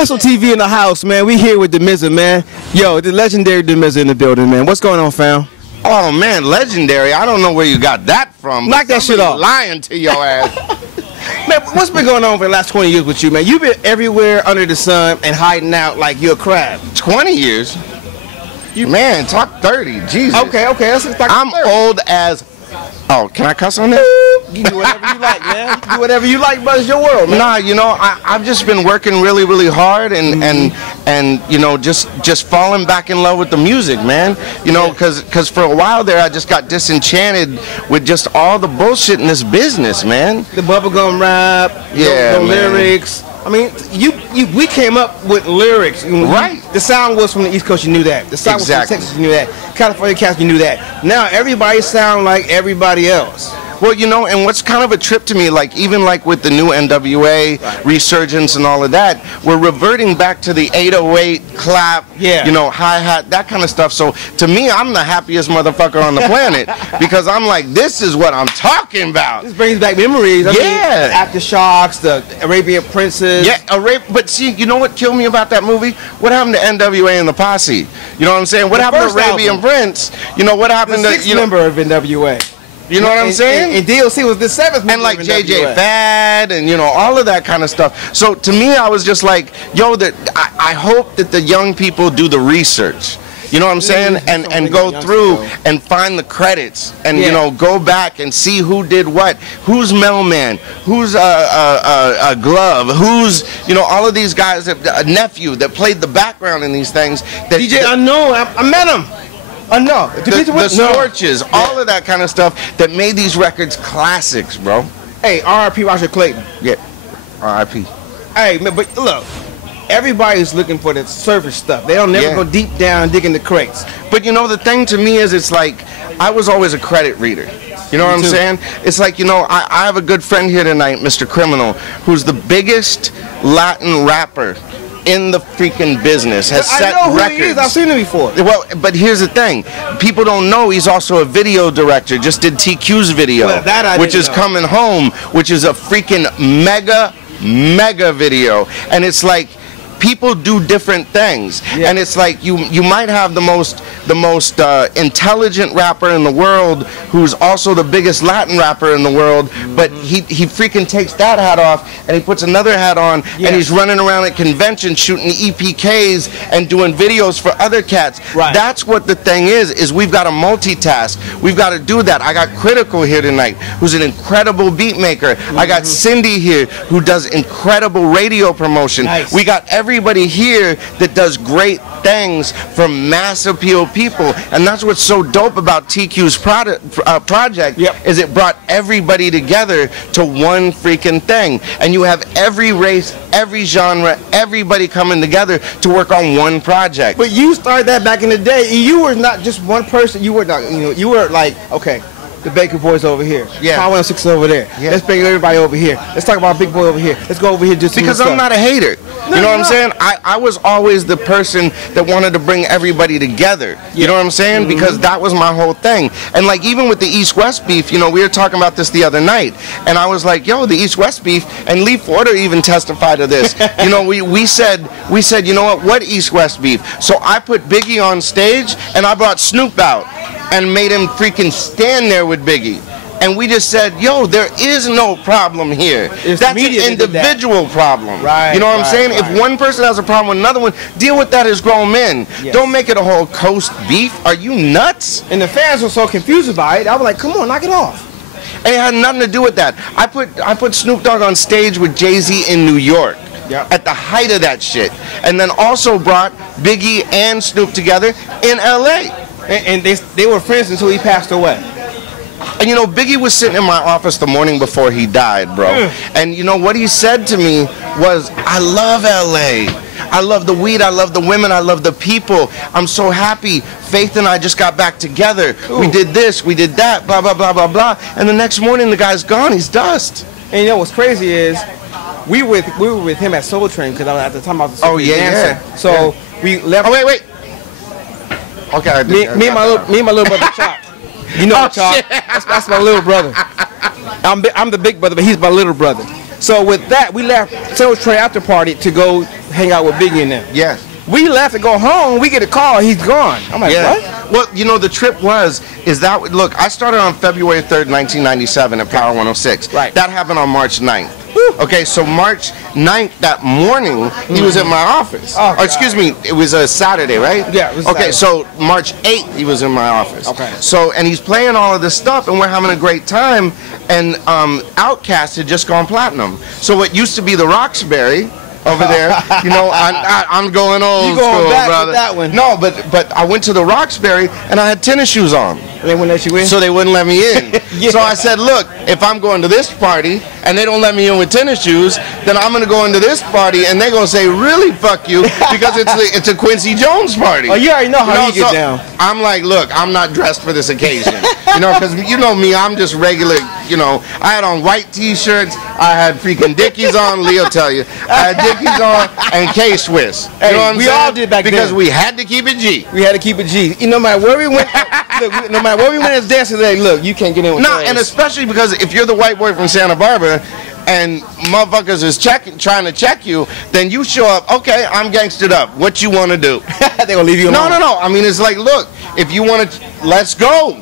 Hustle TV in the house, man. We here with Damizza, man. Yo, the legendary Damizza in the building, man. What's going on, fam? Oh man, legendary. I don't know where you got that from. Knock that shit off. Lying to your ass. Man, what's been going on for the last 20 years with you, man? You've been everywhere under the sun and hiding out like you're a crab. 20 years? Man, talk 30. Jesus. Okay. Let's talk I'm 30. old as... Oh, can I cuss on this? You do whatever you like, man. You do whatever you like, but it's your world, man. Nah, you know, I've just been working really, really hard and you know, just falling back in love with the music, man. You know, because for a while there, I just got disenchanted with just all the bullshit in this business, man. The bubblegum rap, yeah, the lyrics. I mean, we came up with lyrics. Right. The sound was from the East Coast, you knew that. The sound was from Texas, you knew that. California cats, you knew that. Now everybody sound like everybody else. Well, you know, and what's kind of a trip to me, like even like with the new NWA resurgence and all of that, we're reverting back to the 808 clap, you know, hi-hat, that kind of stuff. So to me, I'm the happiest motherfucker on the planet because I'm like, this is what I'm talking about. This brings back memories. I mean, Aftershocks, the Arabian Princess. Yeah, but see, you know what killed me about that movie? What happened to NWA and the Posse? You know what I'm saying? What happened to Arabian Prince? You know, what happened to... The member of NWA. You know what I'm saying? And DLC was the 7th member. And like JJ Fad and, you know, all of that kind of stuff. So to me, I was just like, yo, I hope that the young people do the research. You know what I'm saying? And go through and find the credits and, you know, go back and see who did what. Who's Mailman? Who's a Glove? Who's, you know, all of these guys, a nephew that played the background in these things. That, DJ Unknown, I met him. No, the Scorches, all of that kind of stuff that made these records classics, bro. Hey, R.I.P. Roger Clayton. Yeah, R.I.P. Hey, man, but look, everybody's looking for the surface stuff. They don't never go deep down digging the crates. But you know, the thing to me is, it's like, I was always a credit reader. You know what I'm saying? It's like, you know, I have a good friend here tonight, Mr. Criminal, who's the biggest Latin rapper in the freaking business, has set I know records. Who he is. I've seen him before. Well, but here's the thing: people don't know he's also a video director. Just did TQ's video, which is Coming Home, which is a freaking mega video, and it's like, people do different things, and it's like you might have the most intelligent rapper in the world, who's also the biggest Latin rapper in the world, but he freaking takes that hat off and he puts another hat on, and he's running around at conventions shooting EPKs and doing videos for other cats. That's what the thing is we've got to multitask. We've got to do that. I got Critical here tonight, who's an incredible beat maker. I got Cindy here, who does incredible radio promotion. We got everybody here that does great things for mass appeal people, and that's what's so dope about TQ's project is it brought everybody together to one freaking thing, and you have every race, every genre, everybody coming together to work on one project. But you started that back in the day. You were not just one person. You were not, you know, you were like, okay, the Baker Boys over here. Power 106 over there. Let's bring everybody over here. Let's talk about Big Boy over here. Let's go over here just because I'm not a hater. You know what I'm saying? I was always the person that wanted to bring everybody together. You know what I'm saying? Because that was my whole thing. And like even with the East-West beef, you know, we were talking about this the other night, and I was like, yo, the East-West beef, and Lee Porter even testified to this. You know, we said, you know what East-West beef? So I put Biggie on stage, and I brought Snoop out and made him freaking stand there with Biggie. And we just said, yo, there is no problem here. That's an individual problem. You know what I'm saying? If one person has a problem with another one, deal with that as grown men. Don't make it a whole coast beef. Are you nuts? And the fans were so confused by it. I was like, come on, knock it off. And it had nothing to do with that. I put Snoop Dogg on stage with Jay-Z in New York. At the height of that shit. And then also brought Biggie and Snoop together in LA. And they were friends until he passed away. And you know, Biggie was sitting in my office the morning before he died, bro. And you know what he said to me was, I love LA. I love the weed, I love the women, I love the people. I'm so happy. Faith and I just got back together. We did this, we did that, blah, blah, blah, blah, blah. And the next morning the guy's gone, he's dust. And you know what's crazy is, we were with him at Soul Train, because at the time I was a dancer. So we left. Oh, wait. Okay, me and my little brother Chop. You know Chop. That's my little brother. I'm the big brother, but he's my little brother. So with that, we left Soul Train after party to go hang out with Biggie and them. Yes. We left to go home. We get a call. He's gone. I'm like, what? Well, you know, the trip is that, look, I started on February 3rd, 1997 at Power 106. Right. That happened on March 9th. Okay, so March 9th, that morning, he was in my office. Oh, or excuse me, it was a Saturday, right? Yeah, it was okay, Saturday. so March 8th, he was in my office. Okay. So, and he's playing all of this stuff, and we're having a great time, and Outkast had just gone platinum. So what used to be the Roxbury over there, you know, I'm going old school, back brother. with that one. No, but I went to the Roxbury, and I had tennis shoes on. They wouldn't let you in? So they wouldn't let me in. Yeah. So I said, look, if I'm going to this party and they don't let me in with tennis shoes, then I'm going to go into this party and they're going to say, really, fuck you, because it's a Quincy Jones party. Oh, you already know how you get down. I'm like, look, I'm not dressed for this occasion. You know, because you know me, I'm just regular, you know. I had on white T-shirts. I had freaking Dickies on. Lee'll tell you. I had Dickies on and K-Swiss. You know what I'm saying? All did back then. Because we had to keep it G. We had to keep it G. No matter where we went, look, no matter where we went as dancers today, look, you can't get in with those. And especially because if you're the white boy from Santa Barbara and motherfuckers is trying to check you, then you show up, okay, I'm gangstered up. What you want to do? They're going to leave you alone. No. I mean, it's like, look, if you want to, let's go.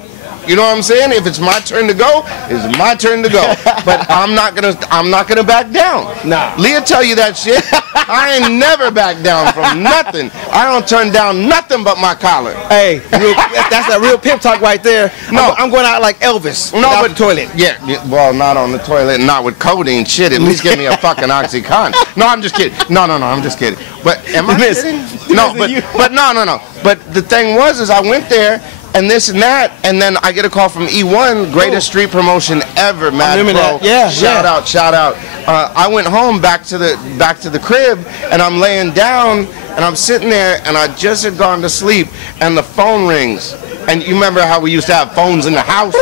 You know what I'm saying? If it's my turn to go, it's my turn to go. But I'm not gonna back down. Nah. Leah tell you that shit. I ain't never back down from nothing. I don't turn down nothing but my collar. Hey, that's a real pimp talk right there. No, I'm going out like Elvis. No, but the toilet. Yeah, well, not on the toilet, not with codeine. Shit, at least give me a fucking OxyContin. No, I'm just kidding. No, I'm just kidding. But am I kidding? No, but no. But the thing was, I went there. And this and that, and then I get a call from E1, greatest street promotion ever, Mad Pro. Yeah, shout out. I went home back to the crib, and I'm laying down, and I'm sitting there, and I just had gone to sleep, and the phone rings. And you remember how we used to have phones in the house?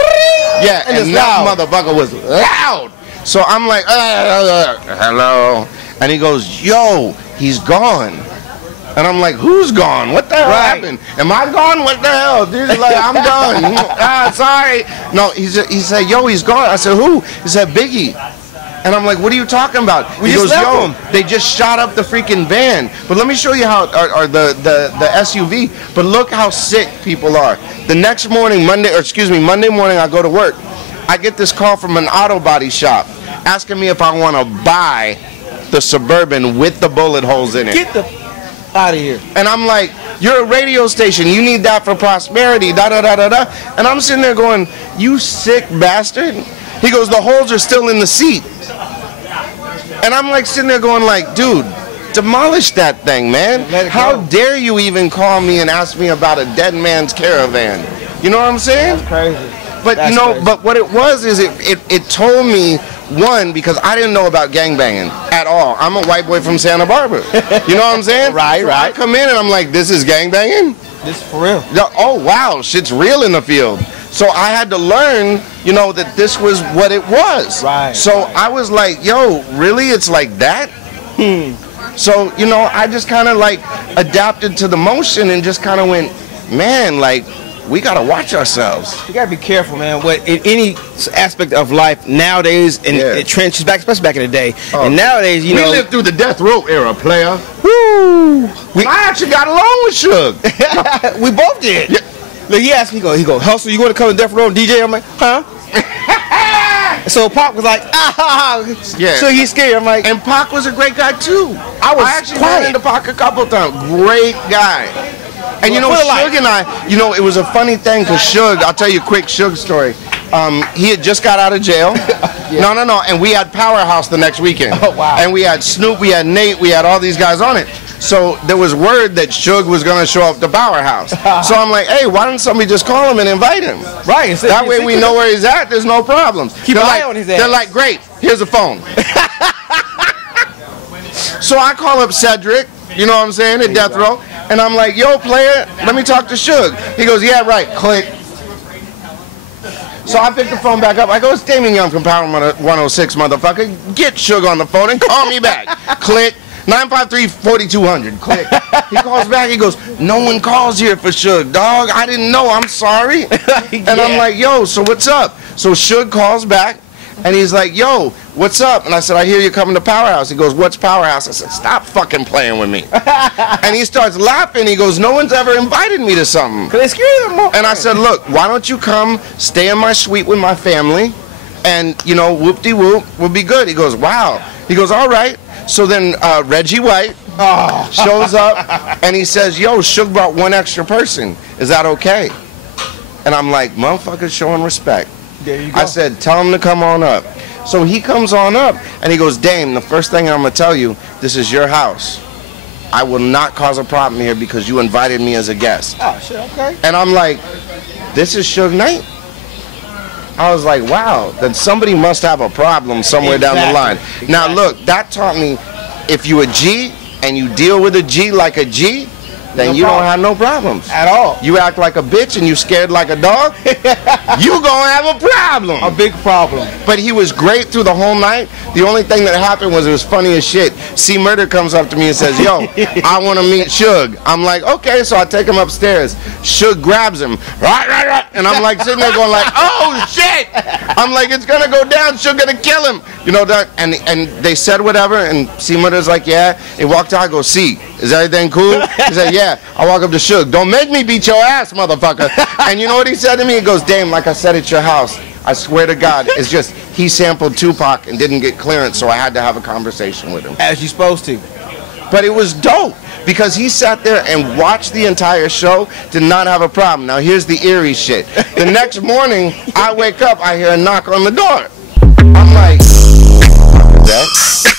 Yeah, and that motherfucker was loud. So I'm like, hello, and he goes, yo, he's gone. And I'm like, who's gone? What the hell happened? Am I gone? What the hell? Dude's like, I'm done. Sorry. No, he said, yo, he's gone. I said, who? He said, Biggie. And I'm like, what are you talking about? He goes, yo, they just shot up the freaking van. But let me show you how, or the SUV. But look how sick people are. The next morning, Monday morning, I go to work. I get this call from an auto body shop asking me if I want to buy the Suburban with the bullet holes in it. Get the out of here. And I'm like, you're a radio station, you need that for prosperity, da-da-da-da-da. And I'm sitting there going, you sick bastard. He goes, the holes are still in the seat. And I'm like sitting there going like, dude, demolish that thing, man. How dare you even call me and ask me about a dead man's caravan? You know what I'm saying? That's crazy. But you know, but what it was is it told me, one, because I didn't know about gangbanging at all. I'm a white boy from Santa Barbara. You know what I'm saying? Right. I come in and I'm like, this is gangbanging? This is for real. Oh, wow, shit's real in the field. So I had to learn, you know, that this was what it was. Right. So I was like, yo, really? It's like that? So, you know, I just kind of like adapted to the motion and just kind of went, man, like, we gotta watch ourselves. You gotta be careful, man. What in any aspect of life nowadays, and it trenches back, especially back in the day. And nowadays, you know, we lived through the death row era, player. Woo! I actually got along with Suge. We both did. Yeah. Look, he asked me, he go, Hustle, you want to come to Death Row and DJ? I'm like, huh? So Pac was like, yeah. So he's scared. I'm like, and Pac was a great guy too. I actually ran into Pac a couple of times. Great guy. And you know, Suge and I, you know, it was a funny thing because Suge, I'll tell you a quick Suge story. He had just got out of jail. No. And we had Powerhouse the next weekend. Oh, wow. And we had Snoop, we had Nate, we had all these guys on it. So there was word that Suge was going to show up to Powerhouse. So I'm like, hey, why don't somebody just call him and invite him? Right. That way we know where he's at. There's no problems. Keep an eye on his ass. They're like, great, here's a phone. So I call up Cedric, you know what I'm saying, at Death Row. And I'm like, yo, player, let me talk to Suge. He goes, yeah, right, click. So I pick the phone back up. I go, it's Damion Young from Power 106, motherfucker. Get Suge on the phone and call me back. Click. 953-4200. Click. He calls back. He goes, no one calls here for Suge, dog. I didn't know. I'm sorry. And I'm like, yo, so what's up? So Suge calls back. And he's like, yo, what's up? And I said, I hear you're coming to Powerhouse. He goes, what's Powerhouse? I said, stop fucking playing with me. And he starts laughing. He goes, no one's ever invited me to something. And I said, look, why don't you come stay in my suite with my family? And, you know, whoop-de-whoop, we'll be good. He goes, wow. He goes, all right. So then Reggie White shows up, and he says, yo, Suge brought one extra person. Is that okay? And I'm like, motherfucker, showing respect. There you go. I said, tell him to come on up. So he comes on up, and he goes, Dame, the first thing I'm going to tell you, this is your house. I will not cause a problem here because you invited me as a guest. Oh, shit, okay. And I'm like, this is Suge Knight? I was like, wow, then somebody must have a problem somewhere down the line. Exactly. Now, look, that taught me if you a G and you deal with a G like a G, then you don't have no problems. At all. You act like a bitch and you scared like a dog, you gonna have a problem. A big problem. But he was great through the whole night. The only thing that happened was it was funny as shit. C Murder comes up to me and says, yo, I want to meet Suge. I'm like, okay, so I take him upstairs. Suge grabs him. And I'm like sitting there going like, oh shit. I'm like, it's gonna go down. Suge gonna kill him. You know, that, and they said whatever, and C Murder's like, yeah. He walked out, I go, C, is everything cool? He said, yeah. I walk up to Suge, don't make me beat your ass, motherfucker. And you know what he said to me? He goes, Dame, like I said at your house, I swear to God, it's just he sampled Tupac and didn't get clearance, so I had to have a conversation with him. As you're supposed to. But it was dope because he sat there and watched the entire show, did not have a problem. Now here's the eerie shit. The next morning, I wake up, I hear a knock on the door. I'm like, what is that?